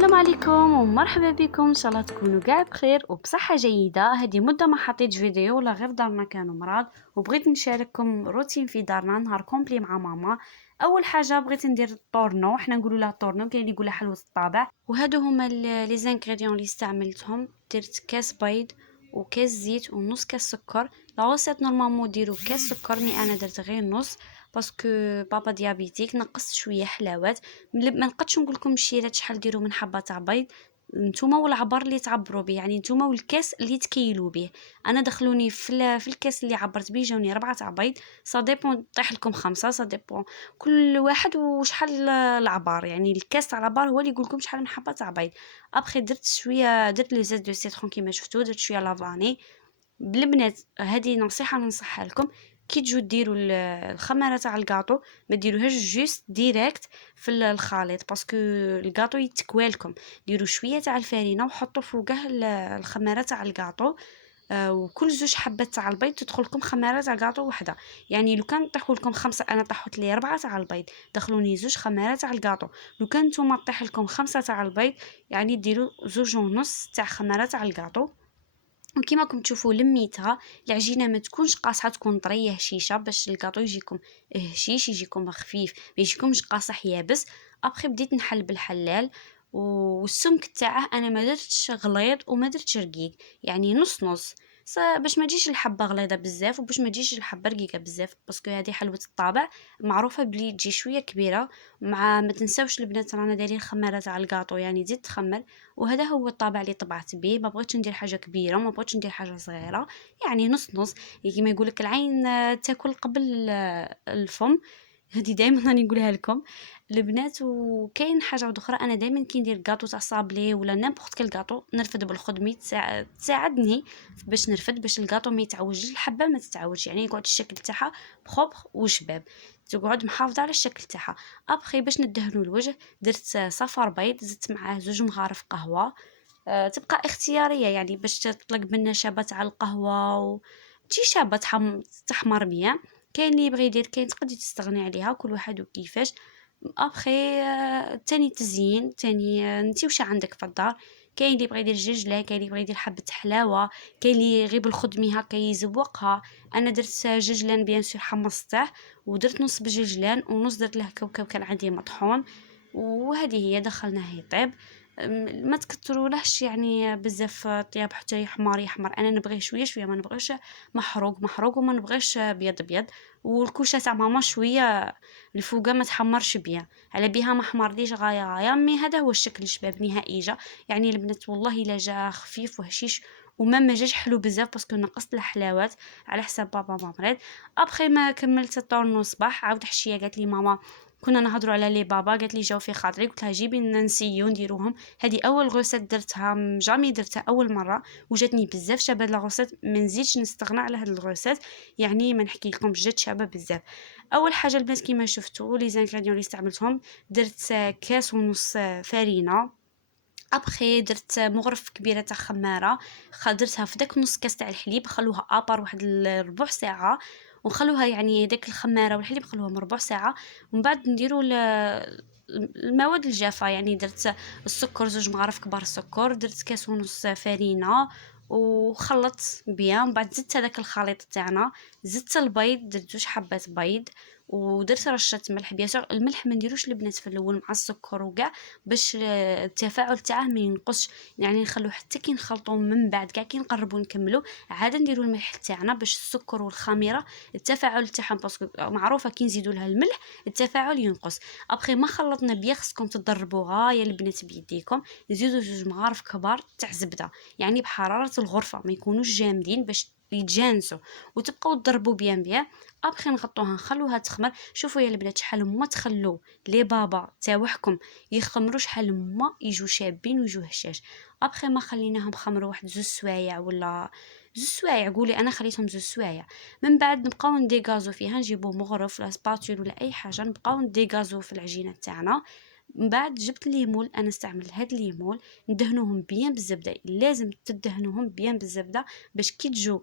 السلام عليكم ومرحبا بكم، ان شاء الله تكونوا قاع بخير وبصحه جيده. هذه مده ما حطيت فيديو ولا غير دارنا كانوا مرض، وبغيت نشارككم روتين في دارنا نهار كومبلي مع ماما. اول حاجه بغيت ندير الطورنو، حنا نقولوا لها الطورنو، كاين اللي يقولها حلوه الطابع. وهادو هما لي زانغريديون اللي استعملتهم. درت كاس بيض وكاس زيت ونص كاس سكر. لا ريسيت نورمالمون ديروا كاس سكر، مي انا درت غير نص باسكو بابا ديابيتيك، نقصت شويه حلاوات. ما نقدش نقول لكم الشيرات شحال ديروا من حبه تاع بيض، نتوما والعبار اللي تعبروا به، يعني نتوما والكاس اللي تكيلوا به. انا دخلوني في الكاس اللي عبرت به جاوني 4 تاع بيض. سا ديبون، طيح لكم 5، سا ديبون كل واحد وشحال العبار، يعني الكاس تاع العبار هو اللي يقول لكم شحال من حبه تاع بيض. ابخي درت شويه، درت لو زيت دو سيترون كيما شفتوا، درت شويه لافاني. بالبنات هذه نصيحه ننصحها لكم، كي تجوا ديروا الخماره تاع الكاطو ما ديروهاش جوست ديريكت في الخليط، باسكو الكاطو يتكوالكم. ديروا شويه تاع الفرينه وحطوا فوقه الخماره تاع الكاطو. وكل زوج حبات تاع البيض تدخل لكم خماره تاع كاطو وحده. يعني لو كان طيحوا لكم 5، انا طيحت لي 4 تاع البيض، دخلوني زوج خمارات تاع الكاطو. لو كان نتوما طيح لكم 5 تاع البيض، يعني ديروا زوج ونص تاع خمارات تاع الكاطو. وكيما راكم تشوفوا لميتها، العجينه ما تكونش قاصحه، تكون طريه هشيشه باش الكاطو يجيكم هشيش، يجيكم خفيف، ما يجيكمش قاصح يابس. ابخي بديت نحل بالحلال، والسمك تاعه انا ما درتش غليظ وما درتش رقيق، يعني نص نص، باش ما تجيش الحبه غليظه بزاف وباش ما تجيش الحبه رقيقه بزاف، باسكو هذه حلوه الطابع معروفه بلي تجي شويه كبيره. مع ما تنساوش البنات رانا دايرين خماره تاع الكاطو، يعني تزيد تخمر. وهذا هو الطابع اللي طبعت به، ما بغيتش ندير حاجه كبيره وما بغيتش ندير حاجه صغيره، يعني نص نص. كيما يقول لك العين تاكل قبل الفم. هذه دائما راني نقولها لكم البنات. وكاين حاجه اخرى، انا دائما كي ندير كاطو تاع صابلي ولا نيمبورط كل كاطو نرفد بالخدمي، تساعدني باش نرفد، باش الكاطو ما يتعوجش، الحبه ما تتعوجش، يعني يقعد الشكل تاعها بروبر وشباب، تقعد محافظه على الشكل تاعها. ابخي باش ندهنوا الوجه درت صفار بيض، زدت معاه 2 مغارف قهوه. تبقى اختياريه، يعني باش تطلق بالنشابه تاع القهوه تجي شابه تحمر بيان. كاين اللي يبغي يدير، كاين تقدري تستغني عليها، كل واحد وكيفاش. ابخي تاني تزيين تاني، انتي واش عندك في الدار. كاين اللي يبغي يدير ججلان، كاين اللي يبغي يدير حبه حلاوه، كاين اللي يغيب الخدمي هكا يزوقها. انا درت ججلان بيان سور، حمصته ودرت نص بججلان ونص درت له كاوكاو كان عندي مطحون. وهذه هي دخلناه يطيب. ما تكترولهش يعني بزاف طياب حتى يحمر. انا نبغيه شويه شويه، ما نبغيش محروق وما نبغيش بيض. والكوشه تاع ماما شويه الفوقه ما تحمرش بيان، على بها ما حمرليش غايه. مي هذا هو الشكل الشباب نهائي جا. يعني البنات والله الا جا خفيف وهشيش، وما جاش حلو بزاف باسكو نقصت الحلاوات على حساب بابا ما مريض. ابخي ما كملت الطورنو صباح، عاود حشيه قالت لي ماما، كنا نهضروا على لي بابا، قالت لي جاو في خاطري، قلت لها جيبي نسيو نديروهم. هذه اول غوسيت درتها، جامي درتها اول مره وجاتني بزاف شابه. لا غوسيت ما نزيدش نستغنى على هاد الغوسيت، يعني ما نحكي لكم جات شابه بزاف. اول حاجه البنات كيما شفتوا لي زانغريديون اللي استعملتهم، درت كاس ونص فرينه. ابخي درت مغرف كبيره تاع خماره، درتها في داك نص كاس تاع الحليب، خلوها ابار واحد ربع ساعه، ونخلوها يعني داك الخماره والحليب خلوهم ربع ساعه. ومن بعد نديروا المواد الجافه، يعني درت السكر 2 مغارف كبار السكر، درت كاس ونص فرينه وخلطت بيان. من بعد زدت هذاك الخليط تاعنا، زدت البيض، درت 2 حبات بيض، ودرت رشه ملح. بيان سور الملح ما نديروش البنات في الاول مع السكر وكاع، باش التفاعل تاعه ما ينقصش، يعني نخلوه حتى كي نخلطوا من بعد كاع كي نقربوا نكملوا عاد نديروا الملح تاعنا، باش السكر والخميره التفاعل تاعهم، باسكو معروفه كي نزيدوا لها الملح التفاعل ينقص. ابخي ما خلطنا بيا، خصكم تضربوا غايه البنات بيديكم. نزيدوا 2 مغارف كبار تاع زبده، يعني بحراره الغرفه، ما يكونوش جامدين باش يتجانسوا، وتبقاو تضربوا بيان. ابخي نغطوها نخلوها تخمر. شوفوا يا البنات شحال ما تخلو لي بابا تاوحكم يخمروا، شحال ما يجوا شابين ويجوا هشاش. ابخي ما خليناهم خمروا واحد 2 سوايع ولا 2 سوايع، قولي انا خليتهم 2 سوايع. من بعد نبقاو نديغازو فيها، نجيبو مغرف ولا سباتول ولا اي حاجه، نبقاو نديغازو في العجينه تاعنا. من بعد جبت الليمون، انا استعمل هاد الليمون، ندهنوهم بيان بالزبده، لازم تدهنوهم بيان بالزبده باش كي تجو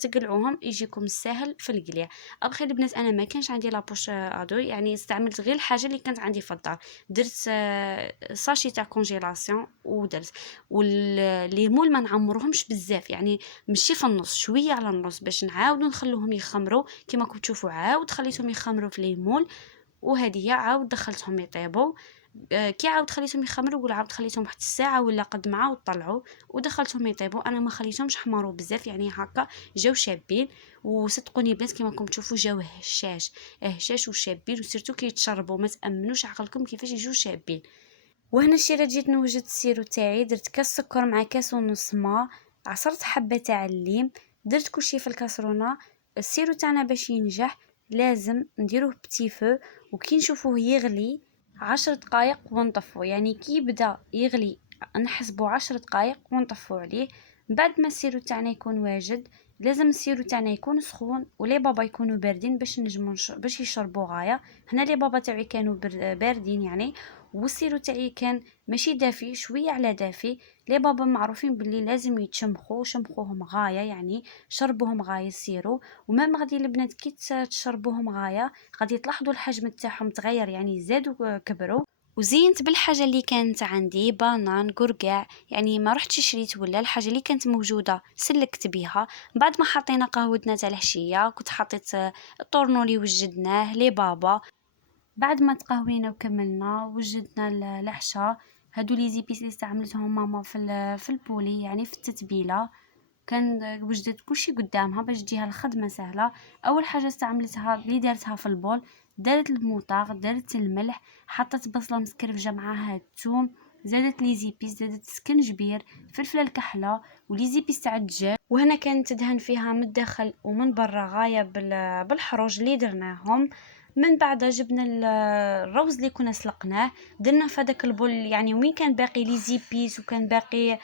تقلعوهم يجيكم الساهل في القليع. ابخي البنات انا ما كانش عندي لابوش ادو، يعني استعملت غير الحاجه اللي كانت عندي في الدار. درت ساشي تاع كونجيلاسيون ودرت والليمون ما نعمروهمش بزاف، يعني ماشي في النص، شويه على النص باش نعاودو نخلوهم يخمروا كيما راكم تشوفوا. عاود خليتهم يخمروا في الليمون، وهذه هي عاود دخلتهم يطيبوا. كي عاود خليتهم يخمروا ولا عاود خليتهم واحد الساعه ولا قد ما عاود طلعوا ودخلتهم يطيبوا. انا ما خليتهمش حمروا بزاف، يعني هكا جاو شابين. وصدقوني بنات كيما راكم تشوفوا جاو هشاش هشاش وشابين، وسيرتو كي يتشربوا ما تامنوش عقلكم كيفاش يجوا شابين. وهنا الشيرة جيت نوجد السيرو تاعي. درت كاس سكر مع كاس ونص ما، عصرت حبة تاع الليم، درت كلشي في الكاسرونه. السيرو تاعنا باش ينجح لازم نديروه بتي فو، وكي نشوفوه يغلي 10 دقائق ونطفو. يعني كي يبدا يغلي نحسبو 10 دقائق ونطفو عليه. بعد ما السيرو تاعنا يكون واجد، لازم السيرو تاعنا يكون سخون ولي بابا يكونوا باردين باش نجمو باش يشربوا غايه. هنا لي بابا تاعي كانوا باردين يعني، والسيرو تاعي كان ماشي دافي، شويه على دافي. لي بابا معروفين باللي لازم يتشمخوا، شمخوهم غايه يعني شربوهم غايه السيرو. ومام غادي البنات كي تشربوهم غايه غادي تلاحظوا الحجم تاعهم تغير، يعني زادوا كبروا. وزينت بالحاجه اللي كانت عندي بانان قرقاع، يعني ما رحتش شريت ولا الحاجه اللي كانت موجوده سلكت بها. بعد ما حطينا قهوتنا تاع العشيه كنت حطيت الطورنو اللي وجدناه لي بابا. بعد ما تقهوينا وكملنا وجدنا العشاء. هادو لي زيبيس اللي استعملتهم ماما في البولي، يعني في التتبيله. كان وجدت كلشي قدامها باش تجيها الخدمه سهله. اول حاجه استعملتها اللي دارتها في البول، دارت الموطار، دارت الملح، حطت بصله مسكرفجه معاها الثوم، زادت لي زيبيس، زادت سكنجبير، فلفله الكحله، ولي زيبيس تاع الدجاج. وهنا كانت تدهن فيها من الداخل ومن برا غايه بالحروج اللي درناهم. من بعد جبنا الروز اللي كنا سلقناه، درنا في هذاك البول، يعني وين كان باقي لي زيبيس وكان باقي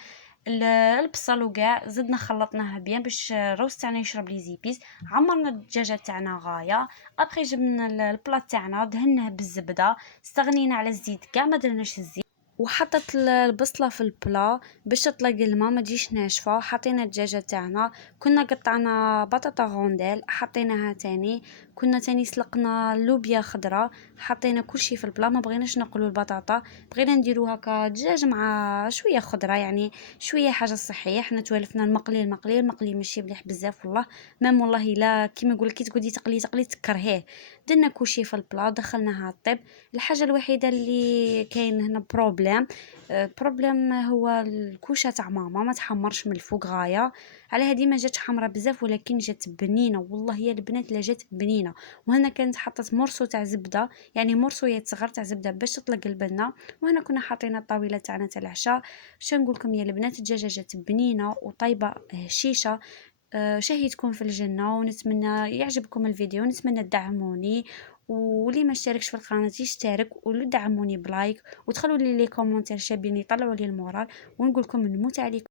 البصل وكاع زدنا خلطناها بيان باش الروز تاعنا يشرب لي زيبيس. عمرنا الدجاجه تاعنا غايه. ابخي جبنا البلاط تاعنا دهناه بالزبده، استغنينا على الزيت كاع ما درناش الزيت. وحطت البصله في البلا باش تطلق الماء ما تجيش ناشفه. حطينا الدجاجه تاعنا، كنا قطعنا بطاطا غونديل حطيناها تاني، كنا تاني سلقنا لوبيا خضراء، حطينا كلشي في البلا. ما بغيناش نقلو البطاطا، بغينا نديرو هكا دجاج مع شويه خضره، يعني شويه حاجه صحيه. حنا توالفنا المقلي ماشي مليح بزاف والله. مام والله لا كيما نقول كي تقعدي تقلي تكرهيه. درنا كلشي في البلا دخلناها طيب. الحاجه الوحيده اللي كاين هنا بروبليم هو الكوشه تاع ماما ما تحمرش من الفوق غايه، على هذه ما جاتش حمرا بزاف ولكن جات بنينه والله يا البنات لا جات بنينه. وهنا كانت حطت مرسو تاع زبده، يعني مرسويات صغار تاع زبده باش تطلق البنه. وهنا كنا حاطين الطاوله تاعنا تاع العشاء. شنو نقول لكم يا البنات، الدجاجه جات بنينه وطيبه هشيشه. شهيتكم في الجنة، ونتمنى يعجبكم الفيديو، ونتمنى تدعموني. واللي ما اشتركش في القناة يشترك ودعموني بلايك، وتخلوا لي كومونتير شابين يطلعوا لي المورال. ونقول لكم نموت عليكم.